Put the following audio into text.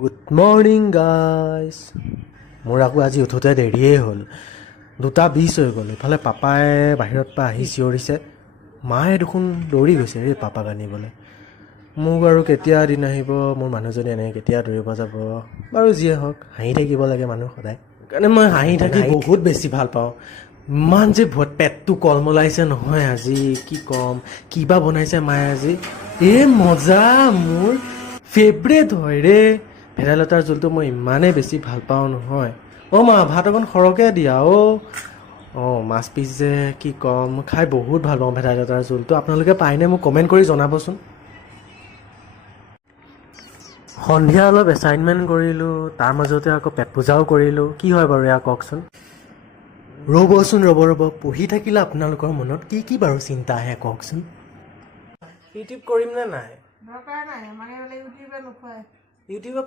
Good morning guys. মোৰ আকৌ আজি উঠোতে দেৰিয়েই হ'ল, 2:20 হৈ গ'ল। ইফালে পাপাই বাহিৰত পৰা আহি চিঞৰিছে, মায়ে দেখোন দৌৰি গৈছে ৰে পাপাক আনিবলৈ। মোক আৰু কেতিয়া দিন আহিব, মোৰ মানুহজনী এনেকৈ কেতিয়া দৌৰিব যাব। বাৰু যিয়ে হওক, হাঁহি থাকিব লাগে মানুহ সদায়। সেইকাৰণে মই হাঁহি থাকি বহুত বেছি ভাল পাওঁ। ইমান যে পেটটো কলমলাইছে নহয় আজি, কি ক'ম। কিবা বনাইছে মায়ে আজি, মজা। মোৰ ফেভৰেট হয় ৰে ভেদাইলতাৰ জোলটো। মই ইমানেই বেছি ভাল পাওঁ নহয়। মা ভাত অকণ সৰহকৈ দিয়া মাছ পিচ যে কি ক'ম, মই খাই বহুত ভাল পাওঁ ভেদাইলতাৰ জোলটো। আপোনালোকে পায়নে মোক কমেণ্ট কৰি জনাবচোন। সন্ধিয়া অলপ এছাইনমেণ্ট কৰিলোঁ, তাৰ মাজতে আকৌ পেট পূজাও কৰিলোঁ। কি হয় বাৰু এয়া কওকচোন। ৰ'বচোন ৰ'ব, পঢ়ি থাকিলে আপোনালোকৰ মনত কি কি বাৰু চিন্তা আহে কওকচোন। ইউটিউব কৰিম নে নাই? দৰকাৰ নাই, মানে ইউটিউবে নোখোৱাই। ইউটিউবত